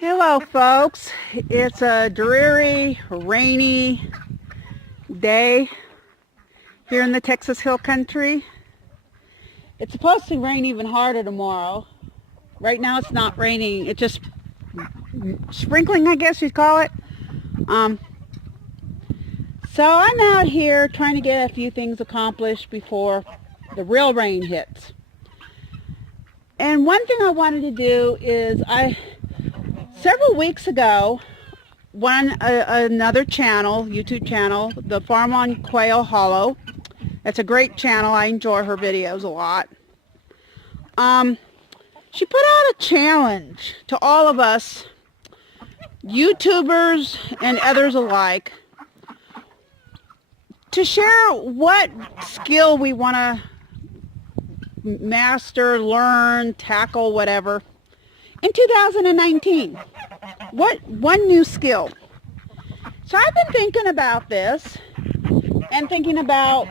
Hello folks, it's a dreary, rainy day here in the Texas Hill Country. It's supposed to rain even harder tomorrow. Right now it's not raining, it's just sprinkling, I guess you'd call it. So I'm out here trying to get a few things accomplished before the real rain hits. And one thing I wanted to do is several weeks ago, another channel, YouTube channel, The Farm on Quail Hollow. That's a great channel. I enjoy her videos a lot. She put out a challenge to all of us, YouTubers and others alike, to share what skill we want to master, learn, tackle, whatever, in 2019. What one new skill? So I've been thinking about this and thinking about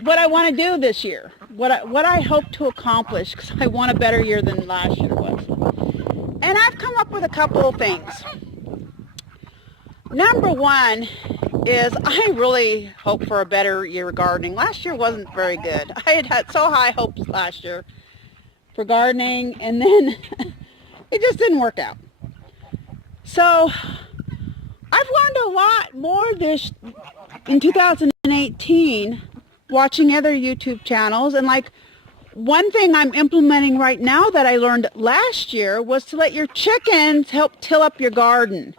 what I want to do this year, what I hope to accomplish, because I want a better year than last year was. And I've come up with a couple of things. Number one is I really hope for a better year gardening. Last year wasn't very good. I had so high hopes last year for gardening, and then it just didn't work out. So I've learned a lot more in 2018 watching other YouTube channels, and like one thing I'm implementing right now that I learned last year was to let your chickens help till up your garden.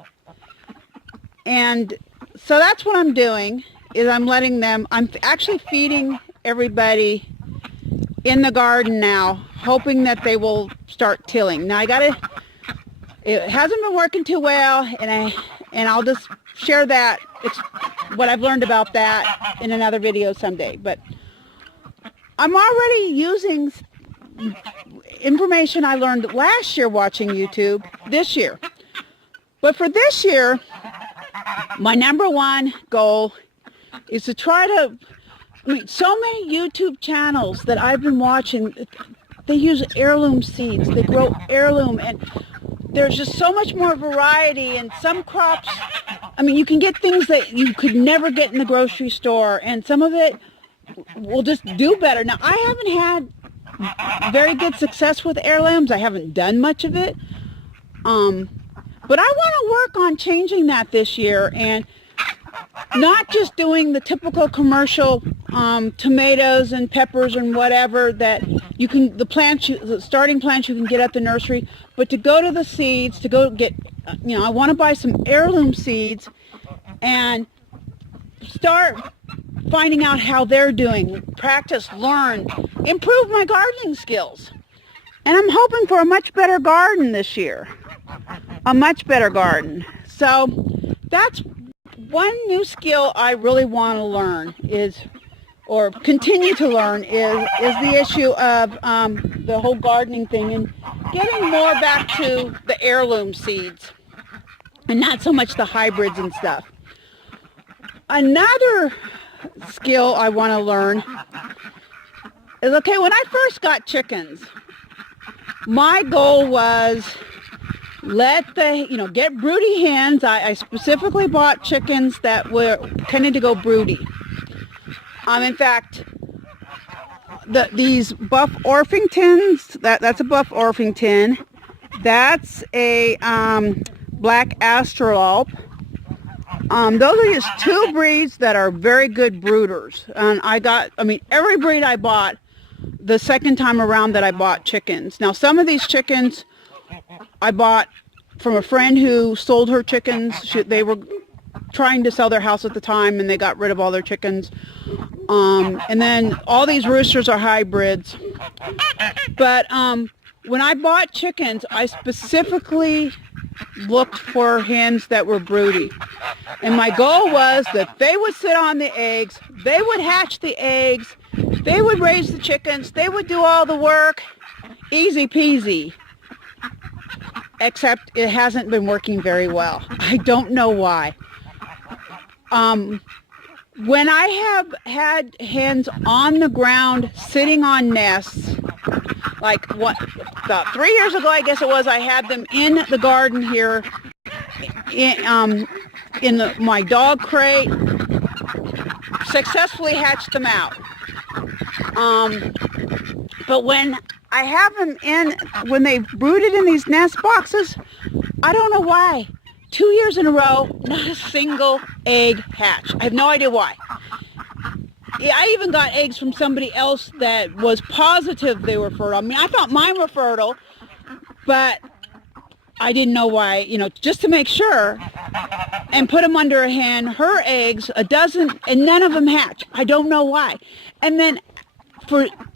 And so that's what I'm doing, is I'm actually feeding everybody in the garden now, hoping that they will start tilling. Now it hasn't been working too well, and I'll just share that. It's what I've learned about that in another video someday. But I'm already using information I learned last year watching YouTube this year. But for this year, my number one goal is to try to, so many YouTube channels that I've been watching, they use heirloom seeds. They grow heirloom, and there's just so much more variety. And some crops, you can get things that you could never get in the grocery store, and some of it will just do better. Now, I haven't had very good success with heirlooms. I haven't done much of it. But I want to work on changing that this year, and not just doing the typical commercial tomatoes and peppers and whatever that you can, the starting plants you can get at the nursery, but to go to the seeds, to go get, I want to buy some heirloom seeds and start finding out how they're doing, practice, learn, improve my gardening skills. And I'm hoping for a much better garden this year. A much better garden. So that's one new skill I really want to learn or continue to learn is the issue of the whole gardening thing, and getting more back to the heirloom seeds and not so much the hybrids and stuff. Another skill I want to learn is, okay, when I first got chickens, my goal was get broody hens. I specifically bought chickens that were tended to go broody. In fact, these Buff Orpingtons, that's a Buff Orpington. That's a Black Astrolop. Those are just two breeds that are very good brooders. And every breed I bought the second time around that I bought chickens. Now, some of these chickens I bought from a friend who sold her chickens. They were trying to sell their house at the time, and they got rid of all their chickens. And then all these roosters are hybrids. But when I bought chickens, I specifically looked for hens that were broody. And my goal was that they would sit on the eggs, they would hatch the eggs, they would raise the chickens, they would do all the work, easy peasy. Except it hasn't been working very well. I don't know why. when I have had hens on the ground sitting on nests, like what, about 3 years ago, I guess it was, I had them in the garden here in my dog crate, successfully hatched them out. But when I have them when they've brooded in these nest boxes, I don't know why. 2 years in a row, not a single egg hatch. I have no idea why. I even got eggs from somebody else that was positive they were fertile. I mean, I thought mine were fertile, but I didn't know why, just to make sure, and put them under a hen, her eggs, a dozen, and none of them hatch. I don't know why. And then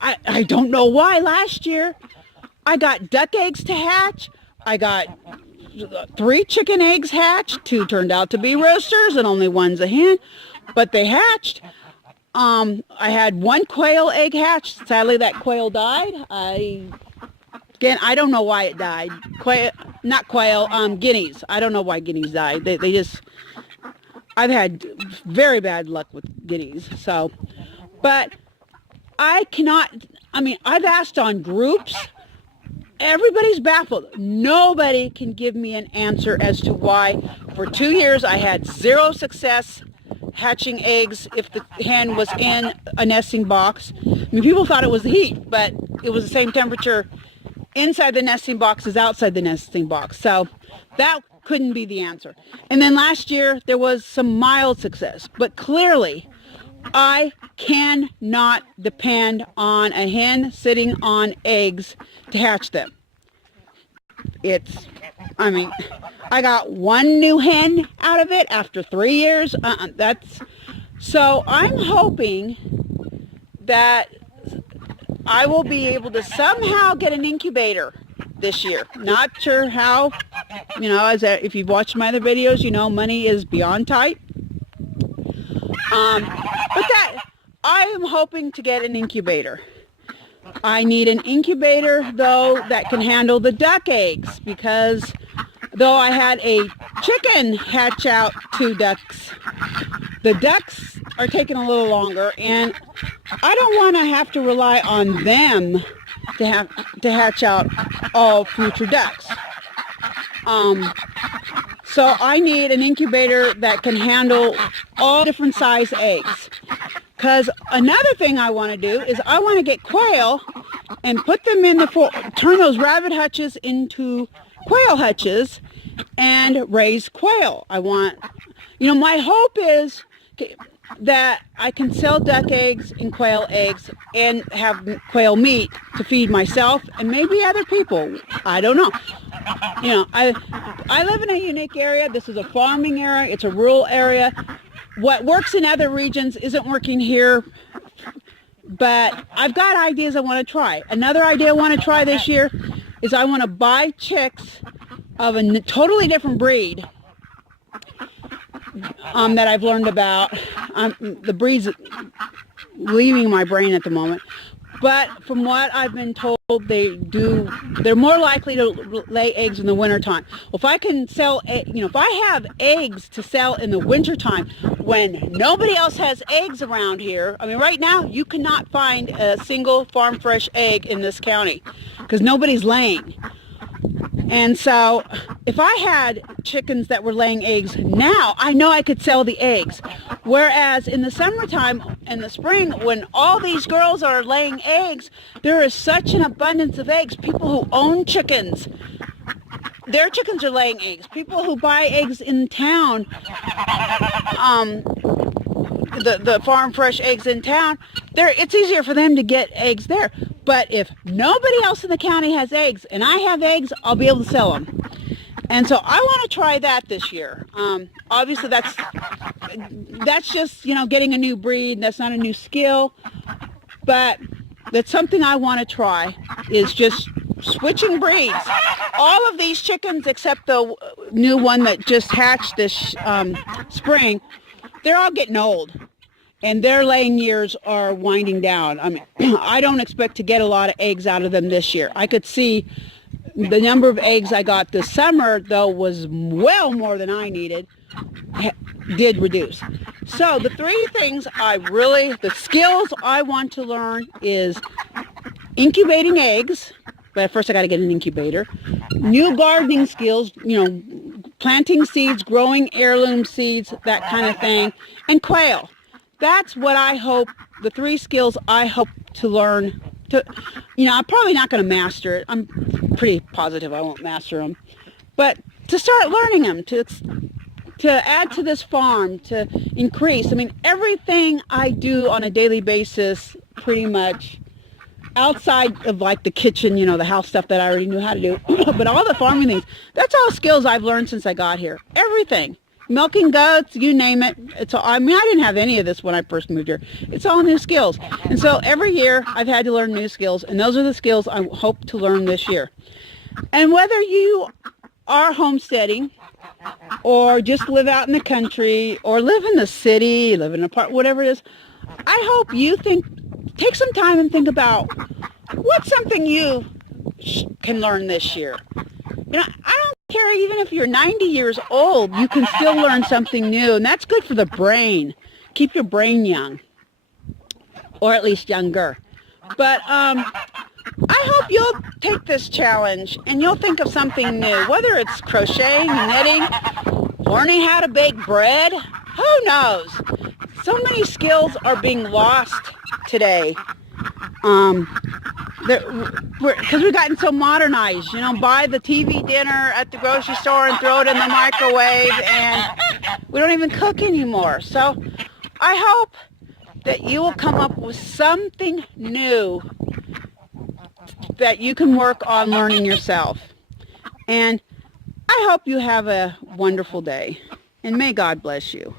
I don't know why last year I got duck eggs to hatch. I got 3 chicken eggs hatched. 2 turned out to be roosters and only one's a hen, but they hatched. I had 1 quail egg hatched. Sadly, that quail died. Again, I don't know why it died. Guineas. I don't know why guineas died. They just, I've had very bad luck with guineas. So, but I've asked on groups. Everybody's baffled. Nobody can give me an answer as to why for 2 years I had 0 success hatching eggs if the hen was in a nesting box. I mean, people thought it was the heat, but it was the same temperature inside the nesting box as outside the nesting box. So that couldn't be the answer. And then last year there was some mild success, but clearly I cannot depend on a hen sitting on eggs to hatch them. I got 1 new hen out of it after 3 years. So I'm hoping that I will be able to somehow get an incubator this year. Not sure how, if you've watched my other videos, money is beyond tight. But that, I am hoping to get an incubator. I need an incubator, though, that can handle the duck eggs, because though I had a chicken hatch out 2 ducks, the ducks are taking a little longer, and I don't want to have to rely on them to hatch out all future ducks. So I need an incubator that can handle all different size eggs. Because another thing I want to do is I want to get quail and put them in turn those rabbit hutches into quail hutches and raise quail. I want, my hope is that I can sell duck eggs and quail eggs and have quail meat to feed myself and maybe other people. I don't know. I live in a unique area. This is a farming area. It's a rural area. What works in other regions isn't working here, but I've got ideas I want to try. Another idea I want to try this year is I want to buy chicks of a totally different breed that I've learned about. The breed's leaving my brain at the moment. But from what I've been told, they're more likely to lay eggs in the wintertime. Well, if I can sell, if I have eggs to sell in the wintertime when nobody else has eggs around here, right now you cannot find a single farm fresh egg in this county because nobody's laying. And so if I had chickens that were laying eggs now, I know I could sell the eggs. Whereas in the summertime and the spring, when all these girls are laying eggs, there is such an abundance of eggs. People who own chickens, their chickens are laying eggs. People who buy eggs in town, the farm fresh eggs in town, it's easier for them to get eggs there. But if nobody else in the county has eggs and I have eggs, I'll be able to sell them. And so I want to try that this year. Obviously that's just, getting a new breed. That's not a new skill, but that's something I want to try, is just switching breeds. All of these chickens, except the new one that just hatched this spring, they're all getting old. And their laying years are winding down. I don't expect to get a lot of eggs out of them this year. I could see the number of eggs I got this summer, though, was well more than I needed, did reduce. So the three things the skills I want to learn is incubating eggs, but first I got to get an incubator. New gardening skills, planting seeds, growing heirloom seeds, that kind of thing, and quail. That's what I hope, the three skills I hope to learn. I'm probably not going to master it. I'm pretty positive I won't master them. But to start learning them, to add to this farm, to increase. I mean, everything I do on a daily basis, pretty much, outside of like the kitchen, the house stuff that I already knew how to do, but all the farming things, that's all skills I've learned since I got here. Everything. Milking goats, you name it. It's all, I didn't have any of this when I first moved here. It's all new skills. And so every year I've had to learn new skills, and those are the skills I hope to learn this year. And whether you are homesteading or just live out in the country or live in the city, live in an apartment, whatever it is, I hope you take some time and think about what's something you can learn this year. I don't care even if you're 90 years old, you can still learn something new, and that's good for the brain. Keep your brain young, or at least younger. But I hope you'll take this challenge and you'll think of something new, whether it's crocheting, knitting, learning how to bake bread. Who knows? So many skills are being lost today. Because we've gotten so modernized, buy the TV dinner at the grocery store and throw it in the microwave, and we don't even cook anymore. So I hope that you will come up with something new that you can work on learning yourself. And I hope you have a wonderful day, and may God bless you.